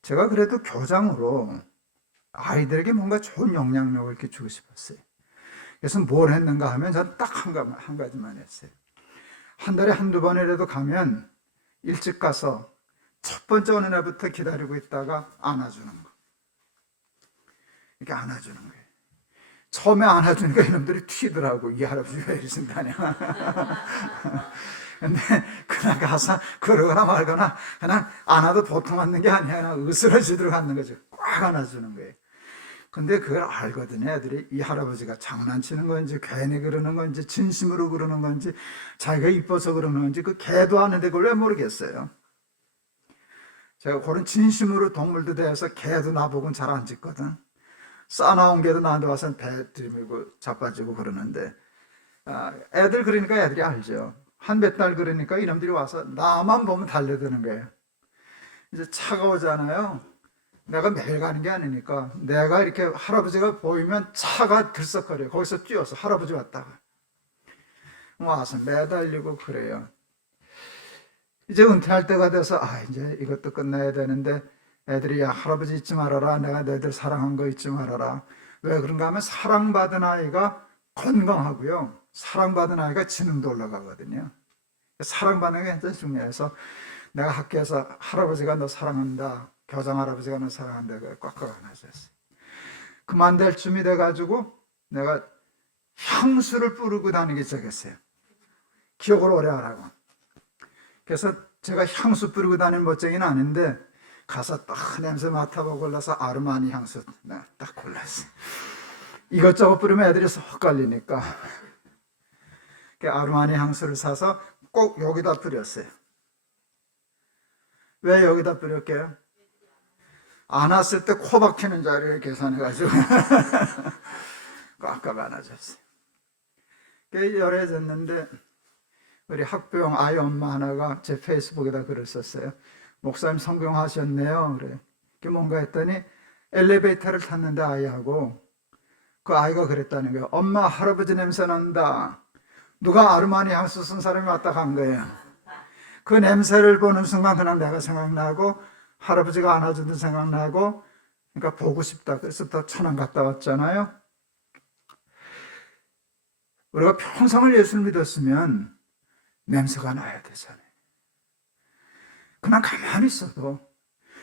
제가 그래도 교장으로 아이들에게 뭔가 좋은 영향력을 이렇게 주고 싶었어요. 그래서 뭘 했는가 하면 저는 딱 한 가지만 했어요. 한 달에 한두 번이라도 가면 일찍 가서 첫 번째 어느 날부터 기다리고 있다가 안아주는 거. 이렇게 안아주는 거예요. 처음에 안아주니까 이놈들이 튀더라고. 이 할아버지 왜 이러신다냐. 근데 그냥 가서 그러거나 말거나 그냥 안아도 보통 앉는 게 아니야. 그냥 으스러지도록 앉는 거죠. 꽉 안아주는 거예요. 근데 그걸 알거든요. 애들이 이 할아버지가 장난치는 건지 괜히 그러는 건지 진심으로 그러는 건지 자기가 이뻐서 그러는 건지 그 개도 아는데 그걸 왜 모르겠어요. 제가 그런 진심으로 동물도 대해서 개도 나보고는 잘 안 짖거든. 싸나온 개도 나한테 와서 배 들이밀고 자빠지고 그러는데 애들 그러니까 애들이 알죠. 한 몇 달 그러니까 이놈들이 와서 나만 보면 달려드는 거예요. 이제 차가 오잖아요. 내가 매일 가는 게 아니니까 내가 이렇게 할아버지가 보이면 차가 들썩거려요. 거기서 뛰어서 할아버지 왔다가 와서 매달리고 그래요. 이제 은퇴할 때가 돼서 이제 이것도 끝나야 되는데 애들이 야 할아버지 잊지 말아라. 내가 너희들 사랑한 거 잊지 말아라. 왜 그런가 하면 사랑받은 아이가 건강하고요. 사랑받은 아이가 지능도 올라가거든요. 사랑받는 게 굉장히 중요해서 내가 학교에서 할아버지가 너 사랑한다. 교장 할아버지가 너 사랑한다. 꽉꽉 안아줬어요. 그만 될 쯤이 돼가지고 내가 향수를 뿌리고 다니기 시작했어요. 기억을 오래 하라고. 그래서 제가 향수 뿌리고 다니는 멋쟁이는 아닌데 가서 딱 냄새 맡아보고 골라서 아르마니 향수 딱 골랐어요. 이것저것 뿌리면 애들이 헛갈리니까 아르마니 향수를 사서 꼭 여기다 뿌렸어요. 왜 여기다 뿌렸게요? 안았을 때 코 박히는 자리를 계산해가지고 꽉꽉 안아줬어요. 열해졌는데 우리 학부형 아이 엄마 하나가 제 페이스북에다 글을 썼어요. 목사님 성경하셨네요. 그래. 그게 뭔가 했더니 엘리베이터를 탔는데 아이하고 그 아이가 그랬다는 거예요. 엄마 할아버지 냄새 난다. 누가 아르마니 향수 쓴 사람이 왔다 간 거예요. 그 냄새를 보는 순간 그냥 내가 생각나고 할아버지가 안아주던 생각나고, 그러니까 보고 싶다. 그래서 더 천안 갔다 왔잖아요. 우리가 평생을 예수를 믿었으면 냄새가 나야 되잖아요. 그냥 가만히 있어도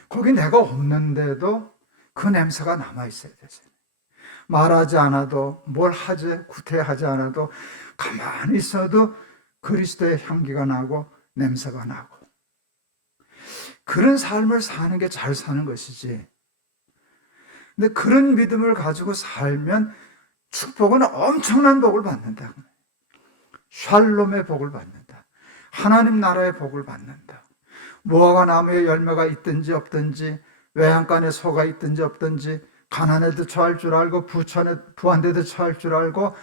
거기 내가 없는데도 그 냄새가 남아있어야 되잖아요. 말하지 않아도 뭘 하지 구태하지 않아도 가만히 있어도 그리스도의 향기가 나고 냄새가 나고, 그런 삶을 사는 게 잘 사는 것이지. 근데 그런 믿음을 가지고 살면 축복은 엄청난 복을 받는다. 샬롬의 복을 받는다. 하나님 나라의 복을 받는다. 무화과 나무에 열매가 있든지 없든지, 외양간에 소가 있든지 없든지, 가난해도 처할 줄 알고 부한데도 처할 줄 알고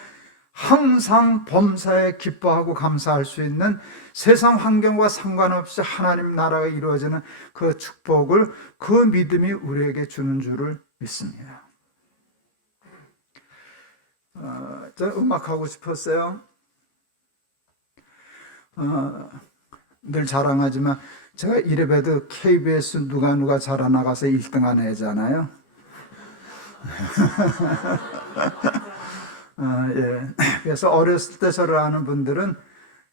항상 범사에 기뻐하고 감사할 수 있는, 세상 환경과 상관없이 하나님 나라가 이루어지는 그 축복을, 그 믿음이 우리에게 주는 줄을 믿습니다. 저 음악하고 싶었어요. 늘 자랑하지만 제가 이래봬도 KBS 누가 자라나가서 1등 한 애잖아요. 예. 그래서 어렸을 때 저를 아는 분들은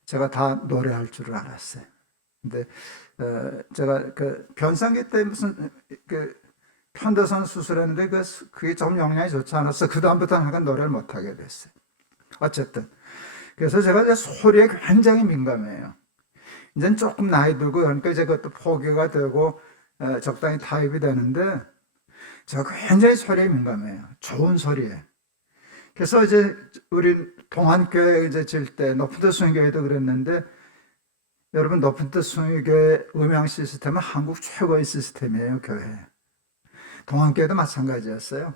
제가 다 노래할 줄을 알았어요. 근데 제가 그 변상기 때 무슨 그 편도선 수술했는데 그게 좀 영향이 좋지 않았어. 그 다음부터는 약간 노래를 못 하게 됐어요. 어쨌든 그래서 제가 이제 소리에 굉장히 민감해요. 이제는 조금 나이 들고 그러니까 이제 그것도 포기가 되고 적당히 타입이 되는데 제가 굉장히 소리에 민감해요. 좋은 소리에. 그래서 이제 우리 동안교회 이제 질 때 높은 뜻 수행교회도 그랬는데 여러분 높은 뜻 수행교회 음향 시스템은 한국 최고의 시스템이에요. 교회. 동안교회도 마찬가지였어요.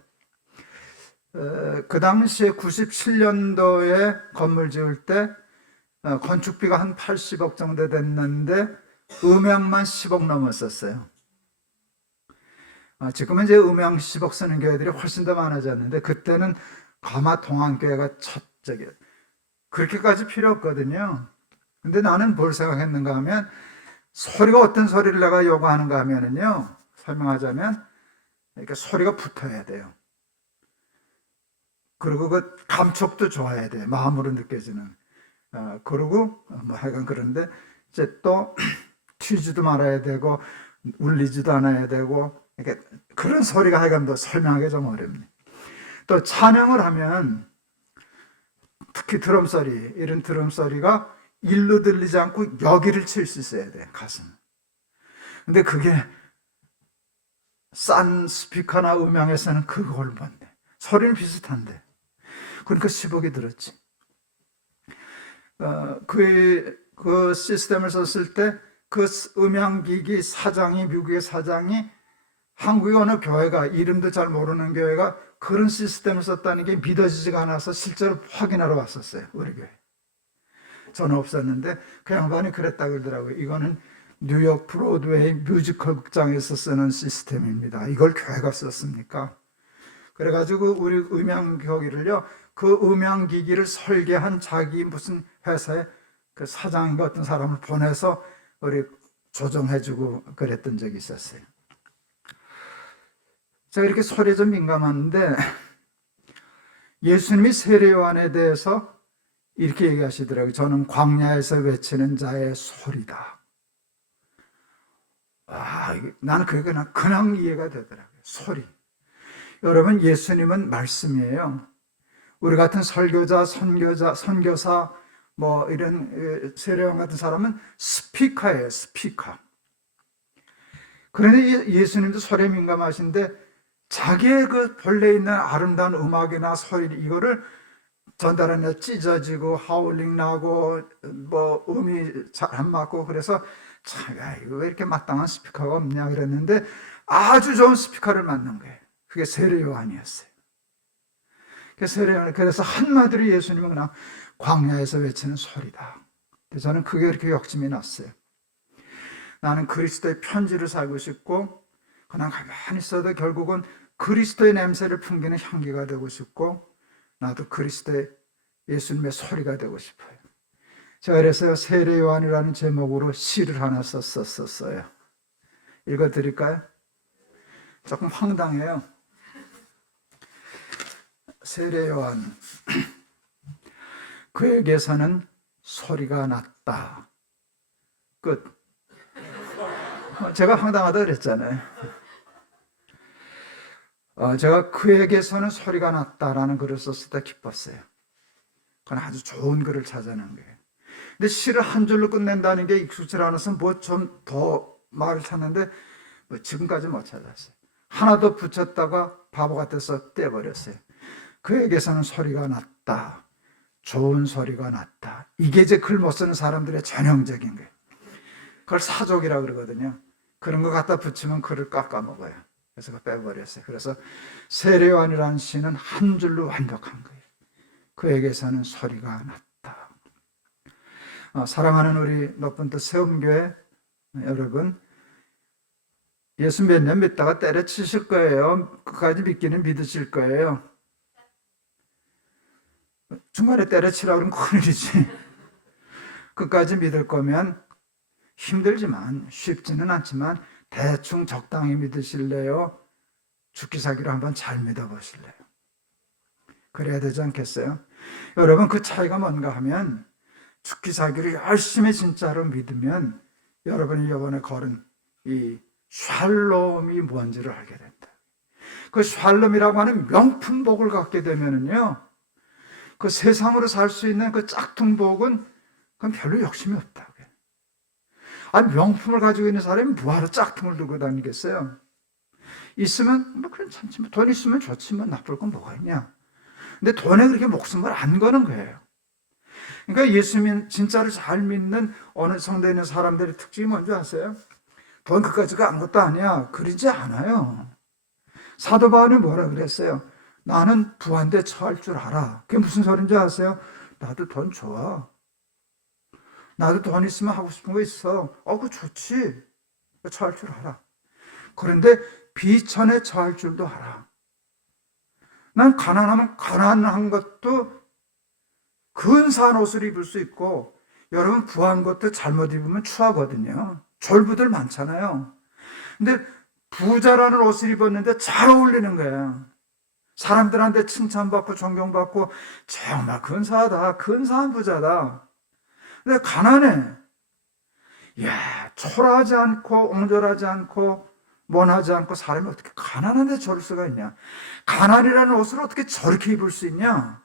그 당시에 97년도에 건물 지을 때 건축비가 한 80억 정도 됐는데 음향만 10억 넘었었어요. 지금은 이제 음향 10억 쓰는 교회들이 훨씬 더 많아졌는데 그때는 가마 동안교회가 첫적이에요. 그렇게까지 필요 없거든요. 근데 나는 뭘 생각했는가 하면 소리가 어떤 소리를 내가 요구하는가 하면은요, 설명하자면 그러니까 소리가 붙어야 돼요. 그리고 그 감촉도 좋아야 돼요. 마음으로 느껴지는. 그리고 뭐 하여간 그런데 이제 또 튀지도 말아야 되고 울리지도 않아야 되고 이렇게 그런 소리가 하여간 더 설명하기 좀 어렵네. 또 찬양을 하면 특히 드럼 소리, 이런 드럼 소리가 일로 들리지 않고 여기를 칠 수 있어야 돼, 가슴. 근데 그게 싼 스피커나 음향에서는 그걸 못내. 소리는 비슷한데. 그러니까 10억이 들었지. 그 시스템을 썼을 때 그 음향기기 사장이, 미국의 사장이 한국의 어느 교회가, 이름도 잘 모르는 교회가 그런 시스템을 썼다는 게 믿어지지가 않아서 실제로 확인하러 왔었어요. 우리 교회. 저는 없었는데 그 양반이 그랬다 그러더라고요. 이거는 뉴욕 브로드웨이 뮤지컬 극장에서 쓰는 시스템입니다. 이걸 교회가 썼습니까? 그래가지고 우리 음향기기를요, 그 음향기기를 설계한 자기 무슨 회사에 그 사장인가 어떤 사람을 보내서 우리 조정해주고 그랬던 적이 있었어요. 제가 이렇게 소리에 좀 민감한데 예수님이 세례요한에 대해서 이렇게 얘기하시더라고요. 저는 광야에서 외치는 자의 소리다. 나는 그게 그냥 이해가 되더라고요. 소리. 여러분, 예수님은 말씀이에요. 우리 같은 설교자, 선교사, 뭐 이런 세례요한 같은 사람은 스피커예요. 스피커. 그런데 예수님도 소리에 민감하신데 자기의 그 본래 있는 아름다운 음악이나 소리 이거를 전달하면 찢어지고 하울링 나고 뭐 음이 잘 안 맞고 그래서 참, 이거 왜 이렇게 마땅한 스피커가 없냐 그랬는데 아주 좋은 스피커를 만든 거예요. 그게 세례요한이었어요. 그래서 한마디로 예수님은 그냥 광야에서 외치는 소리다. 저는 그게 이렇게 욕심이 났어요. 나는 그리스도의 편지를 살고 싶고 그냥 가만히 있어도 결국은 그리스도의 냄새를 풍기는 향기가 되고 싶고 나도 그리스도의 예수님의 소리가 되고 싶어요. 제가 그래서 세례요한이라는 제목으로 시를 하나 썼어요. 읽어드릴까요? 조금 황당해요. 세례요한. 그에게서는 소리가 났다. 끝. 제가 황당하다 그랬잖아요. 제가 그에게서는 소리가 났다라는 글을 썼을 때 기뻤어요. 그건 아주 좋은 글을 찾아낸 거예요. 근데 시를 한 줄로 끝낸다는 게 익숙치 않아서 뭐 좀 더 말을 찾는데 뭐 지금까지 못 찾았어요. 하나 더 붙였다가 바보 같아서 떼버렸어요. 그에게서는 소리가 났다. 좋은 소리가 났다. 이게 이제 글 못 쓰는 사람들의 전형적인 거예요. 그걸 사족이라고 그러거든요. 그런 거 갖다 붙이면 글을 깎아먹어요. 그래서 빼버렸어요. 그래서 세례요한이라는 시는 한 줄로 완벽한 거예요. 그에게서는 소리가 났다. 사랑하는 우리 높은 뜻 세움교회 여러분, 예수 몇 년 믿다가 때려치실 거예요. 끝까지 믿기는 믿으실 거예요. 중간에 때려치라고 그러면 큰일이지. 끝까지 믿을 거면 힘들지만 쉽지는 않지만 대충 적당히 믿으실래요? 죽기 살기로 한번 잘 믿어보실래요? 그래야 되지 않겠어요? 여러분, 그 차이가 뭔가 하면 죽기 살기로 열심히 진짜로 믿으면 여러분이 이번에 걸은 이 샬롬이 뭔지를 알게 된다. 그 샬롬이라고 하는 명품복을 갖게 되면은요, 그 세상으로 살 수 있는 그 짝퉁복은 그건 별로 욕심이 없다. 아니, 명품을 가지고 있는 사람이 뭐하러 짝퉁을 들고 다니겠어요? 있으면 뭐 괜찮지, 뭐 돈 있으면 좋지, 뭐 나쁠 건 뭐가 있냐. 근데 돈에 그렇게 목숨을 안 거는 거예요. 그러니까 예수님 진짜로 잘 믿는 어느 성도에 있는 사람들의 특징이 뭔지 아세요? 돈 그까지가 아무것도 아니야. 그러지 않아요. 사도 바울이 뭐라 그랬어요? 나는 부한데 처할 줄 알아. 그게 무슨 소린지 아세요? 나도 돈 좋아. 나도 돈 있으면 하고 싶은 거 있어. 그거 좋지. 처할 줄 알아. 그런데 비천에 처할 줄도 알아. 난 가난하면 가난한 것도 근사한 옷을 입을 수 있고, 여러분 부한 것도 잘못 입으면 추하거든요. 졸부들 많잖아요. 근데 부자라는 옷을 입었는데 잘 어울리는 거야. 사람들한테 칭찬받고 존경받고 정말 근사하다, 근사한 부자다. 근데 가난해. 이야, 초라하지 않고 옹졸하지 않고 mon하지 않고 사람이 어떻게 가난한데 저럴 수가 있냐? 가난이라는 옷을 어떻게 저렇게 입을 수 있냐?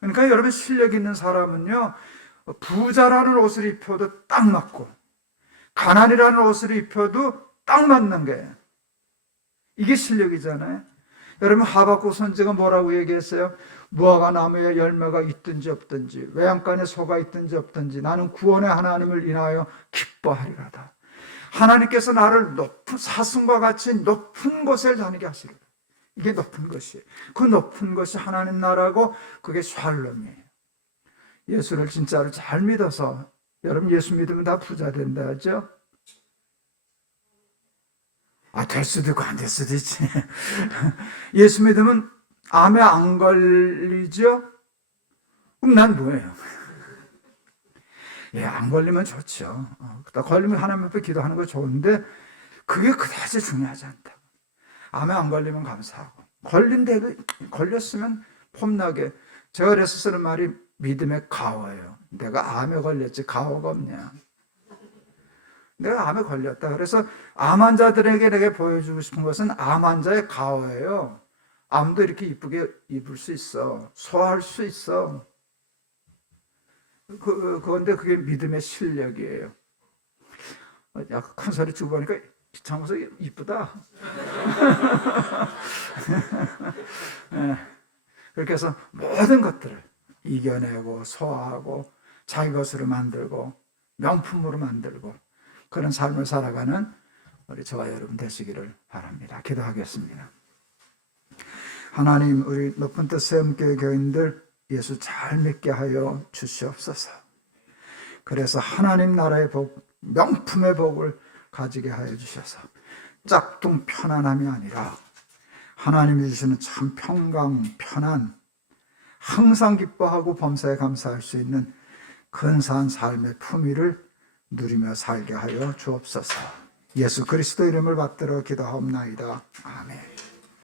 그러니까 여러분, 실력 있는 사람은요, 부자라는 옷을 입혀도 딱 맞고 가난이라는 옷을 입혀도 딱 맞는 거예요. 이게 실력이잖아요. 여러분, 하박국 선지가 뭐라고 얘기했어요? 무화과 나무에 열매가 있든지 없든지 외양간에 소가 있든지 없든지 나는 구원의 하나님을 인하여 기뻐하리라다. 하나님께서 나를 높은 사슴과 같이 높은 곳에 다니게 하시리라. 이게 높은 것이에요. 그 높은 것이 하나님 나라고, 그게 샬롬이에요. 예수를 진짜로 잘 믿어서, 여러분 예수 믿으면 다 부자 된다 하죠? 될 수도 있고 안 될 수도 있지. 예수 믿으면 암에 안 걸리죠? 그럼 난 뭐예요? 안 걸리면 좋죠. 걸리면 하나님 앞에 기도하는 거 좋은데 그게 그다지 중요하지 않다. 암에 안 걸리면 감사하고, 걸린데도 걸렸으면 폼나게. 제가 그래서 쓰는 말이 믿음의 가오예요. 내가 암에 걸렸지 가오가 없냐. 내가 암에 걸렸다. 그래서 암 환자들에게 내가 보여주고 싶은 것은 암 환자의 가오예요. 암도 이렇게 이쁘게 입을 수 있어. 소화할 수 있어. 그런데 그게 믿음의 실력이에요. 약간 큰 소리 치고 보니까 기창모서 이쁘다. 그렇게 해서 모든 것들을 이겨내고 소화하고 자기 것으로 만들고 명품으로 만들고 그런 삶을 살아가는 우리 저와 여러분 되시기를 바랍니다. 기도하겠습니다. 하나님, 우리 높은 뜻 세움교회 교인들 예수 잘 믿게 하여 주시옵소서. 그래서 하나님 나라의 복, 명품의 복을 가지게 하여 주셔서 짝퉁 편안함이 아니라 하나님이 주시는 참 평강, 편안, 항상 기뻐하고 범사에 감사할 수 있는 근사한 삶의 품위를 누리며 살게 하여 주옵소서. 예수 그리스도 이름을 받들어 기도하옵나이다. 아멘.